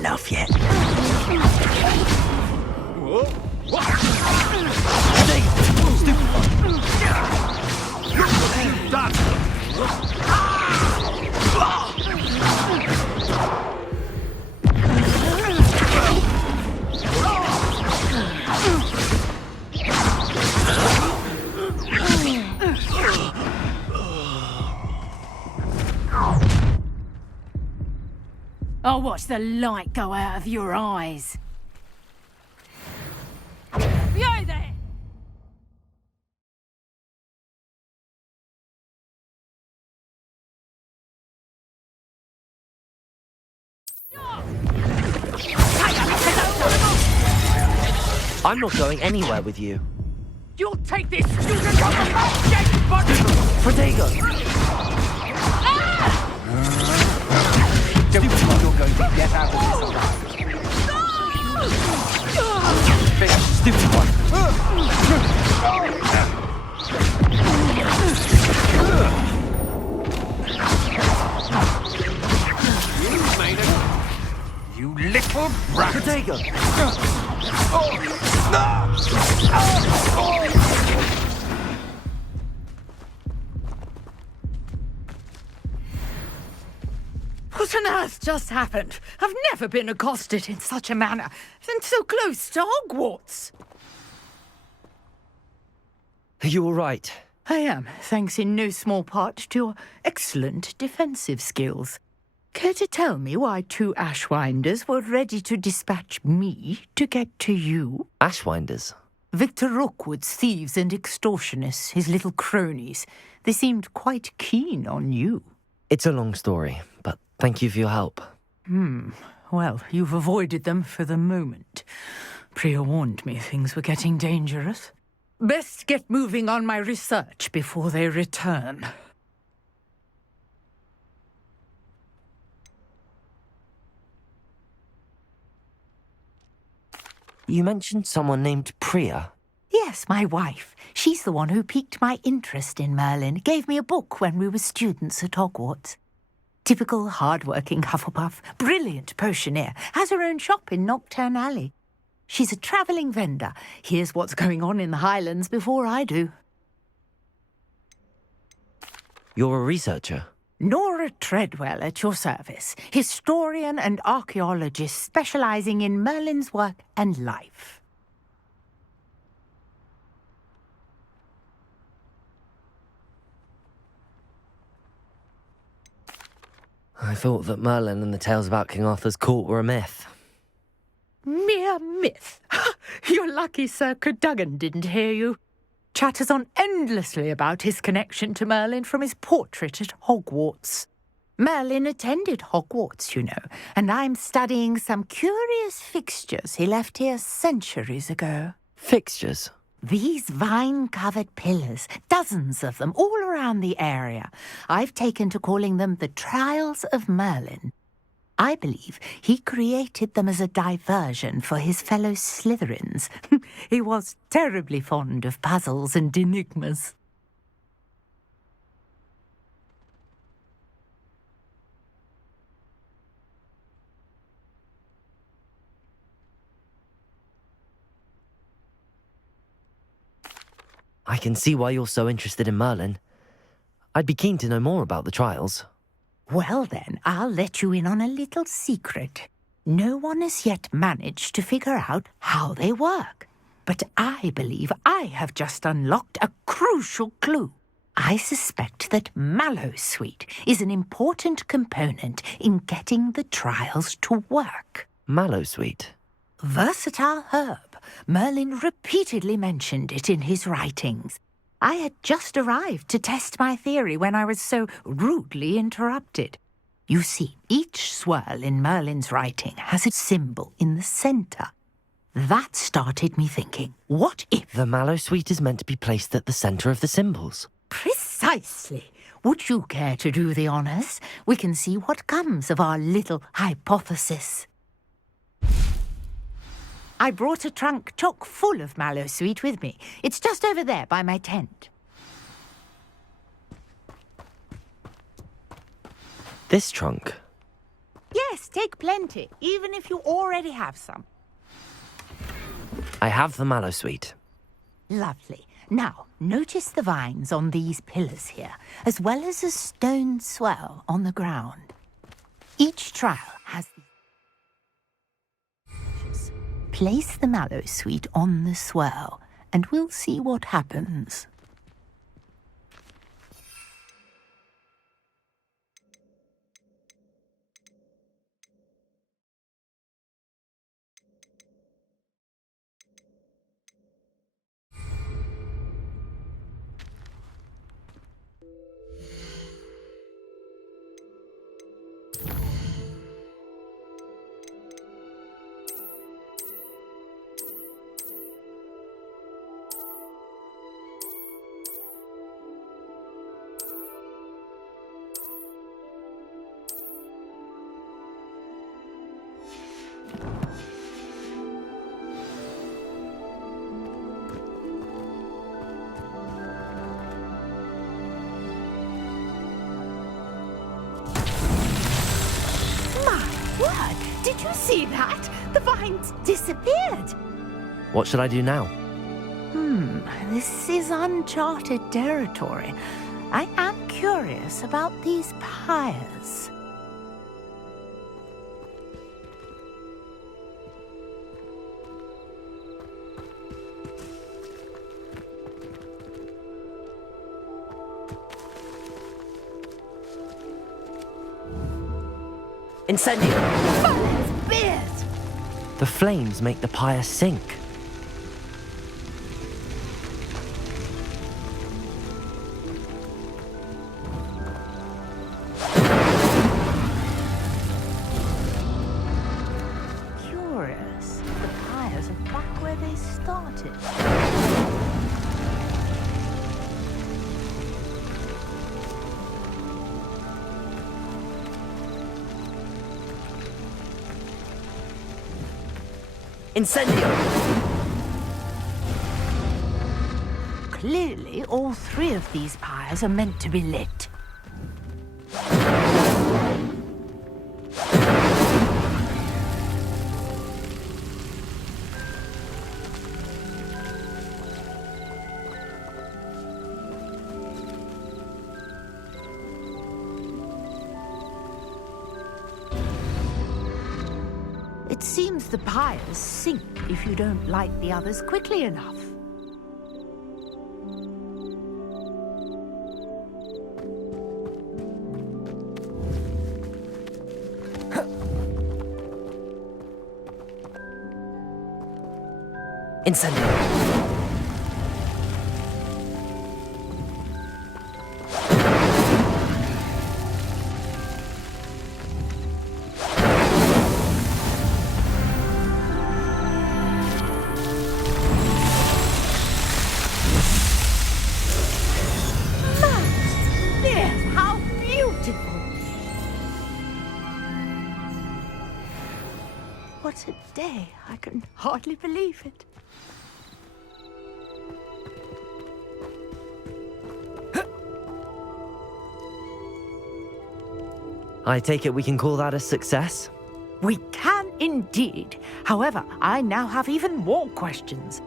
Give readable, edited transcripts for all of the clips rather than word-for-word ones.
enough yet. I'll watch the light go out of your eyes. Yo there! I'm not going anywhere with you. You'll take this student on the back, but... Protego! Don't think you're going to get out of this alive. Stupid one! You made it. You little brat. Protego! What on earth just happened? I've never been accosted in such a manner, and so close to Hogwarts. Are you all right? I am, thanks in no small part to your excellent defensive skills. Care to tell me why 2 Ashwinders were ready to dispatch me to get to you? Ashwinders? Victor Rookwood's thieves and extortionists, his little cronies. They seemed quite keen on you. It's a long story, but thank you for your help. Well, you've avoided them for the moment. Priya warned me things were getting dangerous. Best get moving on my research before they return. You mentioned someone named Priya. Yes, my wife. She's the one who piqued my interest in Merlin. Gave me a book when we were students at Hogwarts. Typical hard-working Hufflepuff, brilliant potioneer, has her own shop in Knockturn Alley. She's a travelling vendor. Hears what's going on in the Highlands before I do. You're a researcher? Nora Treadwell at your service, historian and archaeologist specialising in Merlin's work and life. I thought that Merlin and the tales about King Arthur's court were a myth. Mere myth. You're lucky Sir Cadogan didn't hear you. Chatters on endlessly about his connection to Merlin from his portrait at Hogwarts. Merlin attended Hogwarts, you know, and I'm studying some curious fixtures he left here centuries ago. Fixtures? These vine-covered pillars, dozens of them, all around the area. I've taken to calling them the Trials of Merlin. I believe he created them as a diversion for his fellow Slytherins. He was terribly fond of puzzles and enigmas. I can see why you're so interested in Merlin. I'd be keen to know more about the trials. Well then, I'll let you in on a little secret. No one has yet managed to figure out how they work. But I believe I have just unlocked a crucial clue. I suspect that Mallowsweet is an important component in getting the trials to work. Mallowsweet? Versatile herb. Merlin repeatedly mentioned it in his writings. I had just arrived to test my theory when I was so rudely interrupted. You see, each swirl in Merlin's writing has a symbol in the centre. That started me thinking, what if... The Mallowsweet is meant to be placed at the centre of the symbols. Precisely. Would you care to do the honours? We can see what comes of our little hypothesis. I brought a trunk chock full of Mallowsweet with me. It's just over there by my tent. This trunk? Yes, take plenty, even if you already have some. I have the mallow sweet. Lovely. Now, notice the vines on these pillars here, as well as a stone swell on the ground. Each trial has these. Place the mallow sweet on the swell, and we'll see what happens. Word! Did you see that? The vines disappeared. What should I do now? This is uncharted territory. I am curious about these pyres. Incendio! Fire's beard! The flames make the pyre sink. Curious. The pyres are back where they started. Incendio! Clearly, all three of these pyres are meant to be lit. It seems the pyres sink if you don't light the others quickly enough. Incendio! How beautiful! What a day! I can hardly believe it. I take it we can call that a success? We can indeed. However, I now have even more questions.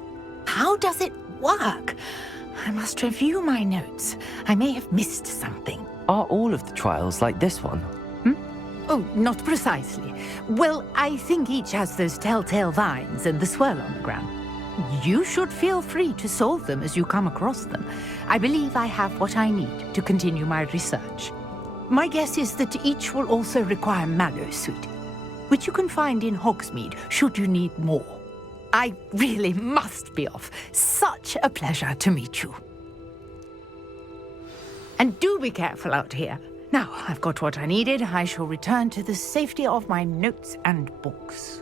How does it work? I must review my notes. I may have missed something. Are all of the trials like this one? Oh, not precisely. Well, I think each has those telltale vines and the swirl on the ground. You should feel free to solve them as you come across them. I believe I have what I need to continue my research. My guess is that each will also require mallow sweet, which you can find in Hogsmeade should you need more. I really must be off. Such a pleasure to meet you. And do be careful out here. Now, I've got what I needed. I shall return to the safety of my notes and books.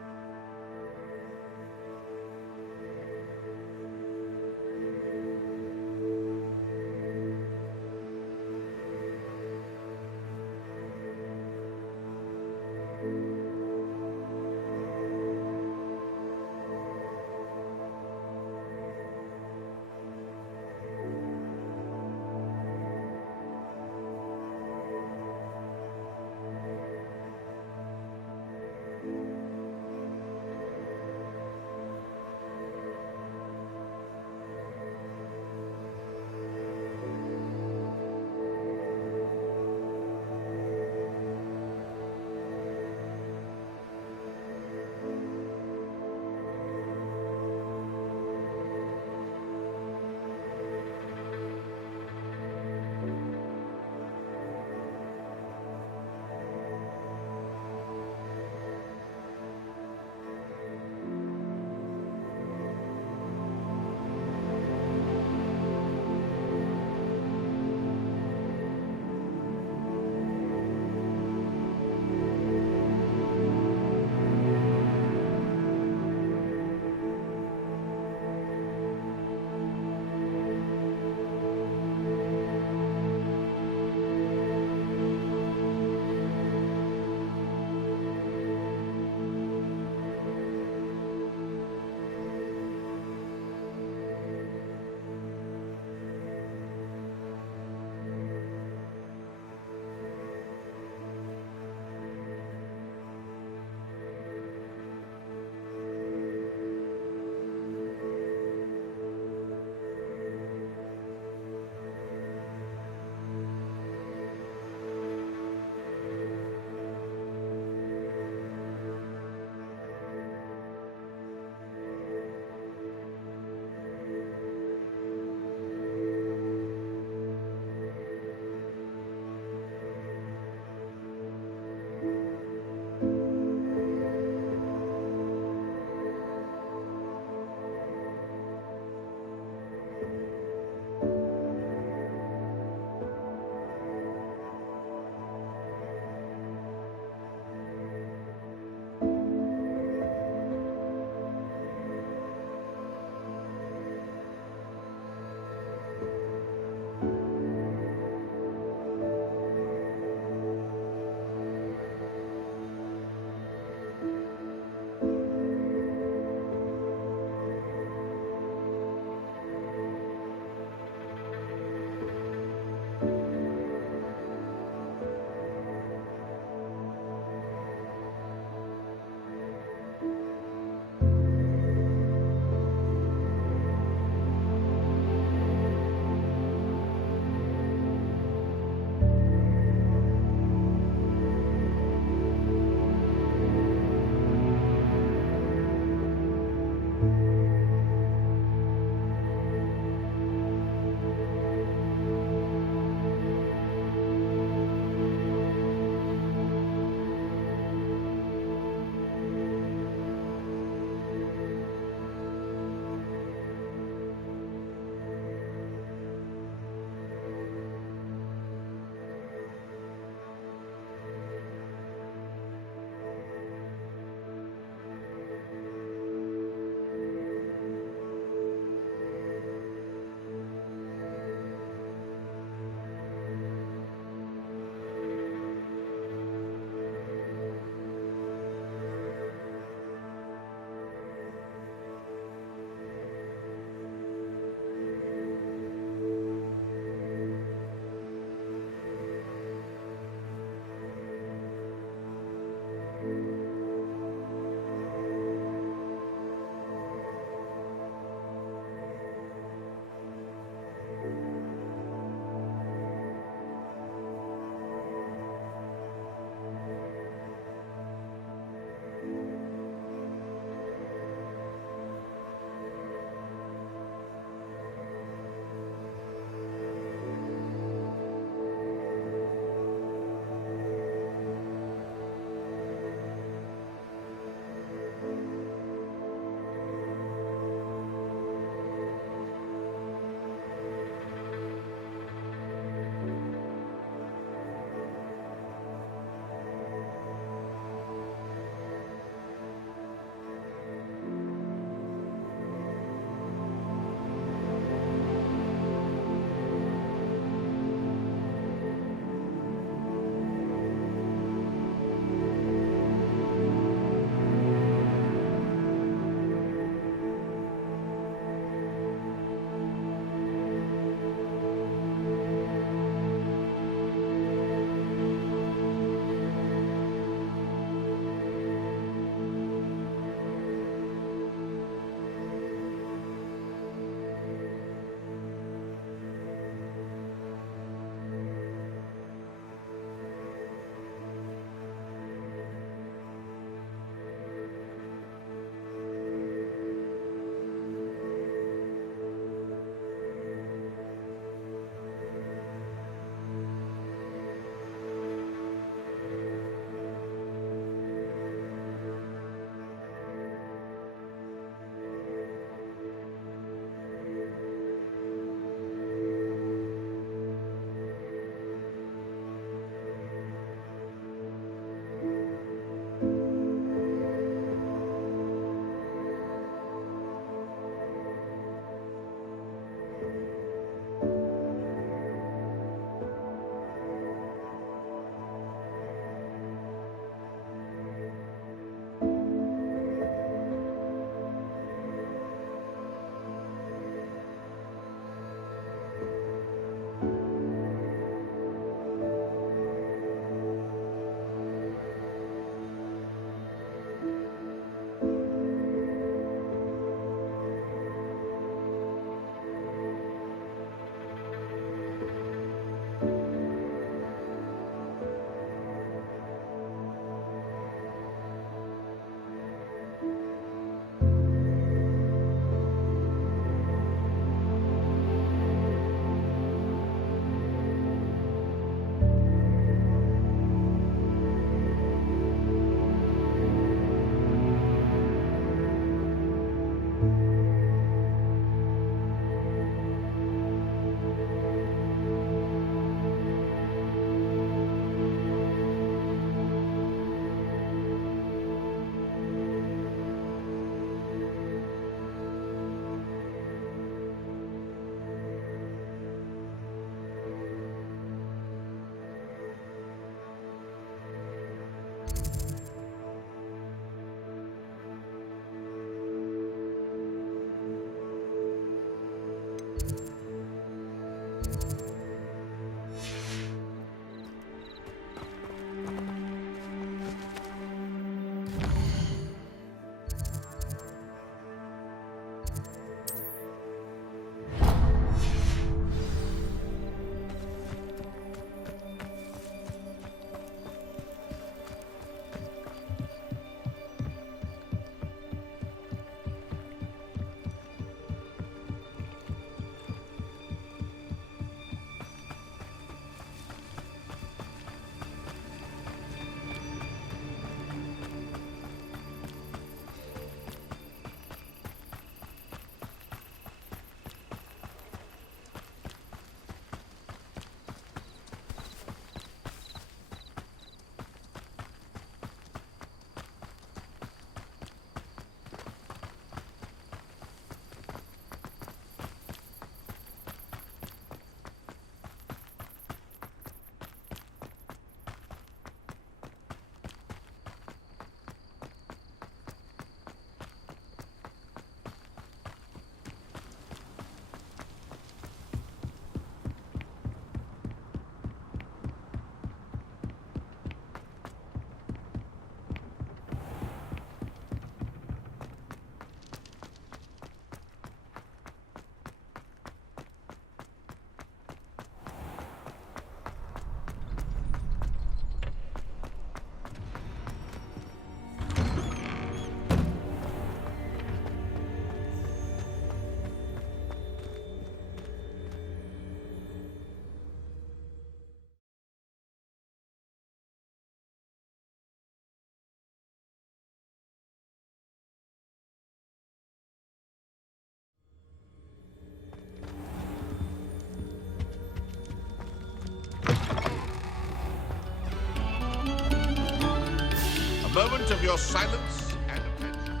of your silence and attention.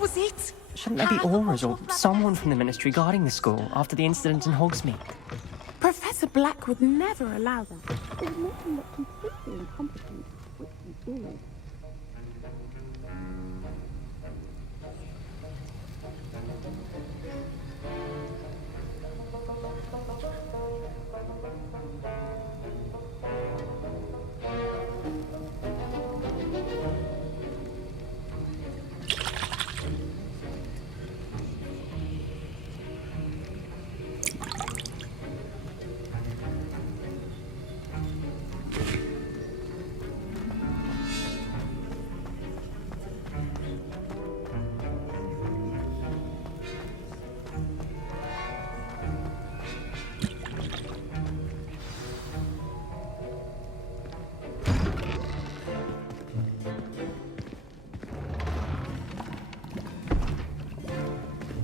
Was it? Shouldn't there be Aurors or someone from the Ministry guarding the school after the incident in Hogsmeade? Professor Black would never allow that. It would make him look completely incompetent, which he is.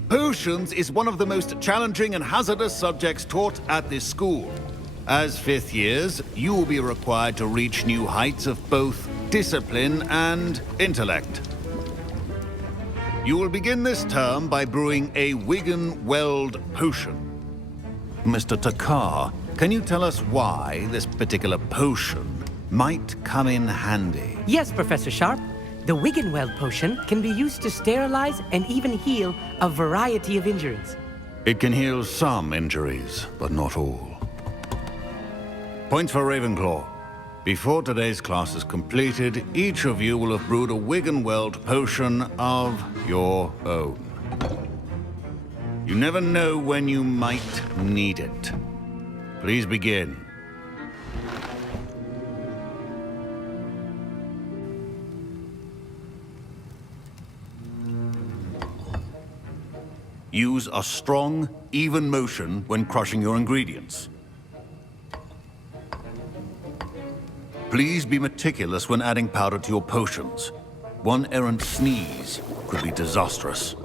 Potions is one of the most challenging and hazardous subjects taught at this school. As fifth years, you will be required to reach new heights of both discipline and intellect. You will begin this term by brewing a Wigan-Weld potion. Mr. Takar, can you tell us why this particular potion might come in handy? Yes, Professor Sharp. The Wiggenweld potion can be used to sterilize and even heal a variety of injuries. It can heal some injuries, but not all. Points for Ravenclaw. Before today's class is completed, each of you will have brewed a Wiggenweld potion of your own. You never know when you might need it. Please begin. Use a strong, even motion when crushing your ingredients. Please be meticulous when adding powder to your potions. One errant sneeze could be disastrous.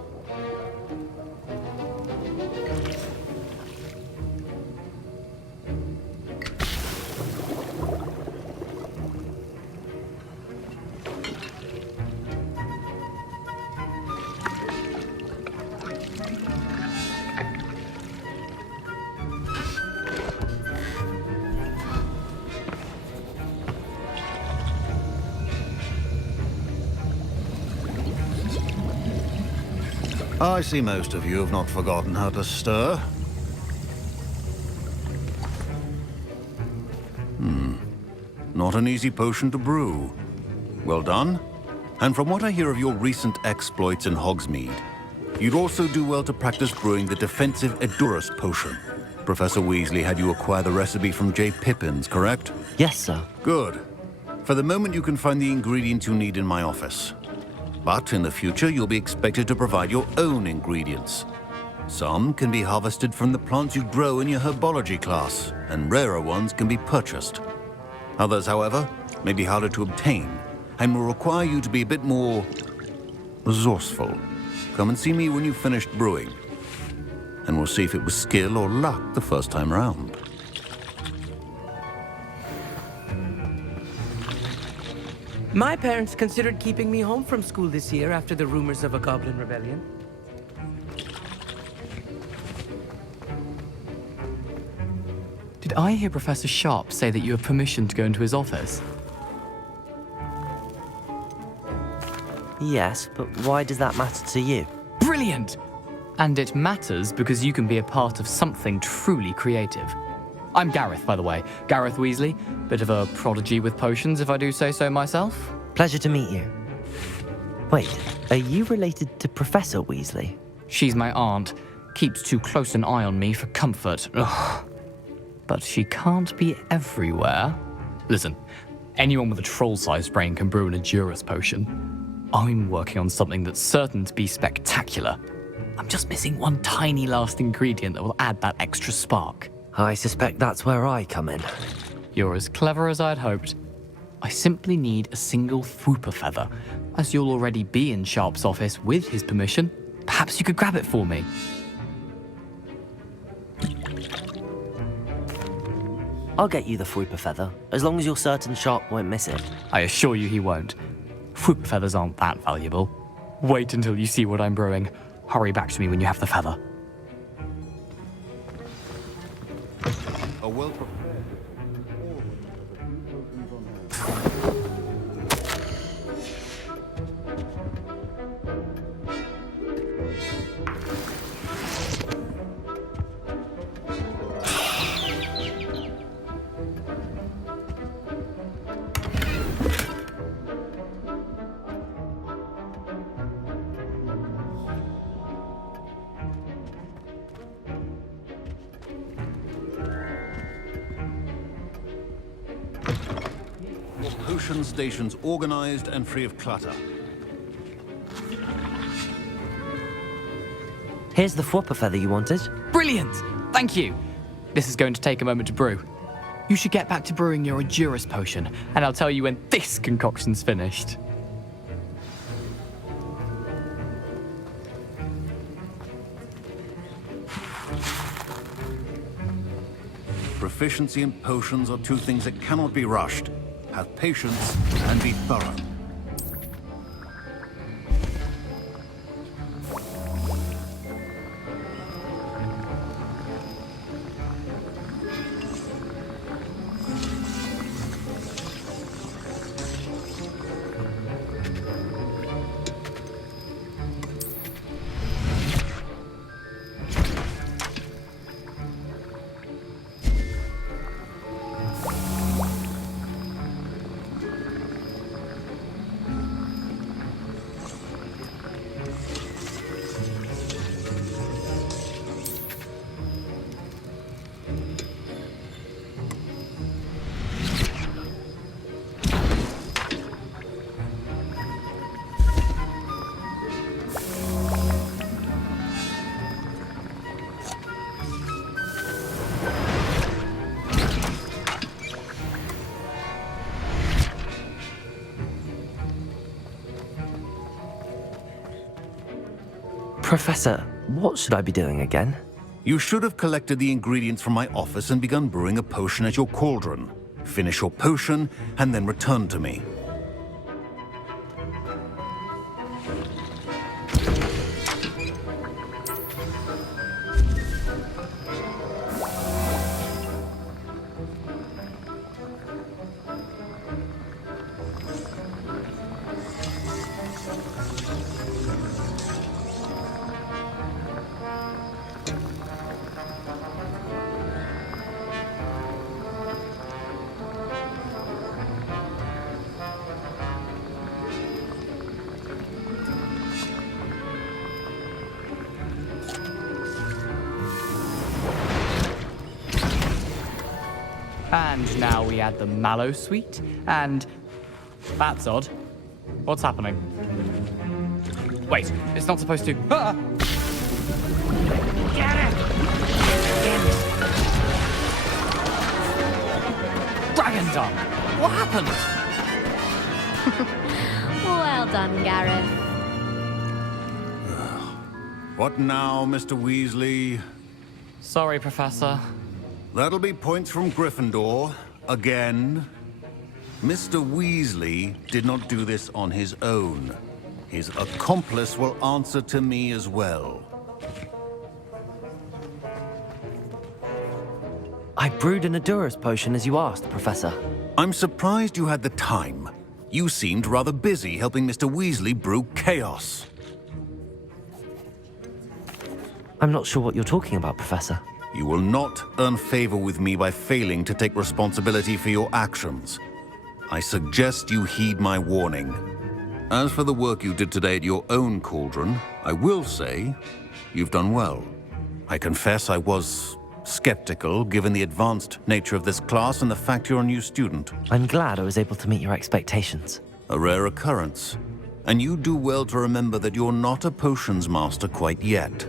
I see most of you have not forgotten how to stir. Not an easy potion to brew. Well done. And from what I hear of your recent exploits in Hogsmeade, you'd also do well to practice brewing the defensive Edurus potion. Professor Weasley had you acquire the recipe from J. Pippins, correct? Yes, sir. Good. For the moment, you can find the ingredients you need in my office. But in the future, you'll be expected to provide your own ingredients. Some can be harvested from the plants you grow in your herbology class, and rarer ones can be purchased. Others, however, may be harder to obtain, and will require you to be a bit more resourceful. Come and see me when you've finished brewing, and we'll see if it was skill or luck the first time round. My parents considered keeping me home from school this year after the rumors of a goblin rebellion. Did I hear Professor Sharp say that you have permission to go into his office? Yes, but why does that matter to you? Brilliant! And it matters because you can be a part of something truly creative. I'm Gareth, by the way. Gareth Weasley. Bit of a prodigy with potions, if I do say so myself. Pleasure to meet you. Wait, are you related to Professor Weasley? She's my aunt. Keeps too close an eye on me for comfort. Ugh. But she can't be everywhere. Listen, anyone with a troll-sized brain can brew an Edurus potion. I'm working on something that's certain to be spectacular. I'm just missing one tiny last ingredient that will add that extra spark. I suspect that's where I come in. You're as clever as I'd hoped. I simply need a single Fwooper feather. As you'll already be in Sharp's office with his permission, perhaps you could grab it for me. I'll get you the Fwooper feather, as long as you're certain Sharp won't miss it. I assure you he won't. Fwooper feathers aren't that valuable. Wait until you see what I'm brewing. Hurry back to me when you have the feather. A well potion stations organized and free of clutter. Here's the Fwooper feather you wanted. Brilliant! Thank you! This is going to take a moment to brew. You should get back to brewing your Edurus potion, and I'll tell you when this concoction's finished. Proficiency and potions are two things that cannot be rushed. Have patience and be thorough. Professor, what should I be doing again? You should have collected the ingredients from my office and begun brewing a potion at your cauldron. Finish your potion and then return to me. And now we add the mallow sweet, and... That's odd. What's happening? Wait, it's not supposed to. Ah! Dragon Dung! What happened? Well done, Gareth. What now, Mr. Weasley? Sorry, Professor. That'll be points from Gryffindor. Again. Mr. Weasley did not do this on his own. His accomplice will answer to me as well. I brewed an Adurus potion as you asked, Professor. I'm surprised you had the time. You seemed rather busy helping Mr. Weasley brew chaos. I'm not sure what you're talking about, Professor. You will not earn favor with me by failing to take responsibility for your actions. I suggest you heed my warning. As for the work you did today at your own cauldron, I will say you've done well. I confess I was skeptical, given the advanced nature of this class and the fact you're a new student. I'm glad I was able to meet your expectations. A rare occurrence. And you do well to remember that you're not a potions master quite yet.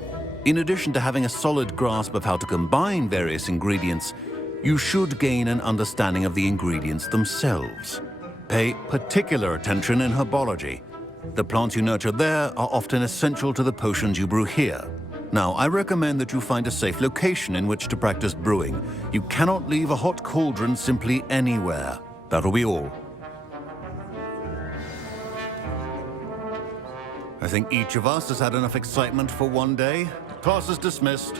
In addition to having a solid grasp of how to combine various ingredients, you should gain an understanding of the ingredients themselves. Pay particular attention in herbology. The plants you nurture there are often essential to the potions you brew here. Now, I recommend that you find a safe location in which to practice brewing. You cannot leave a hot cauldron simply anywhere. That'll be all. I think each of us has had enough excitement for one day. Class is dismissed.